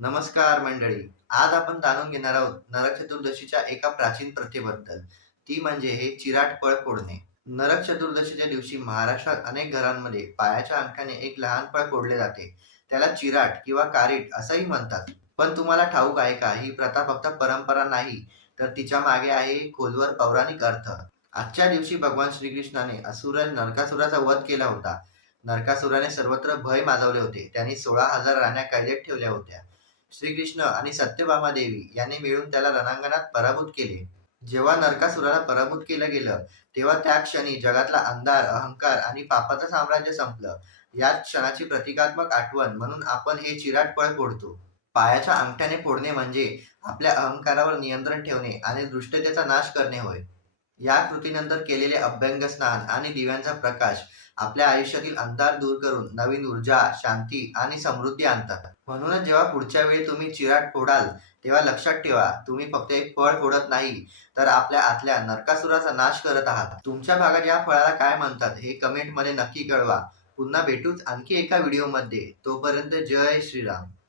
नमस्कार मंडळी. आज आपण जाणून घेणार आहोत नरक चतुर्दशीच्या एका प्राचीन प्रथेबद्दल. ती म्हणजे हे चिराट पळ फोडणे. नरक चतुर्दशीच्या दिवशी महाराष्ट्रात अनेक घरांमध्ये पायाच्या अंगठ्याने एक लहान पळ फोडले जाते. त्याला चिराट किंवा कारीट असंही म्हणतात. पण तुम्हाला ठाऊक आहे का, ही प्रथा फक्त परंपरा नाही, तर तिच्या मागे आहे एक खोलवर पौराणिक अर्थ. आजच्या दिवशी भगवान श्रीकृष्णाने नरकासुराचा वध केला होता. नरकासुराने सर्वत्र भय माजवले होते. त्यांनी 16,000 राण्या कैदेत ठेवल्या होत्या. श्रीकृष्ण आणि सत्यभामा देवी यांनी मिळून त्याला रणांगणात पराभूत केले. जेव्हा नरकासुराला पराभूत केलं गेलं, तेव्हा त्या क्षणी जगातला अंधार, अहंकार आणि पापाचं साम्राज्य संपलं. याच क्षणाची प्रतिकात्मक आठवण म्हणून आपण हे चिराट पळ फोडतो. पायाच्या अंगठ्याने फोडणे म्हणजे आपल्या अहंकारावर नियंत्रण ठेवणे आणि दुष्टतेचा नाश करणे होय. या कृतीनंतर केलेले अभ्यंग स्नान आणि दिव्यांचा प्रकाश आपल्या आयुष्यातील अंधार दूर करून नवीन ऊर्जा, शांती आणि समृद्धी आणतात. म्हणूनच जेव्हा पुढच्या वेळी तुम्ही चिराट फोडाल, तेव्हा लक्षात ठेवा, तुम्ही फक्त एक फळ फोडत नाही, तर आपल्या आतल्या नरकासुराचा नाश करत आहात. तुमच्या भागात या फळाला काय म्हणतात हे कमेंटमध्ये नक्की कळवा. पुन्हा भेटूच आणखी एका व्हिडिओमध्ये. तोपर्यंत जय श्रीराम.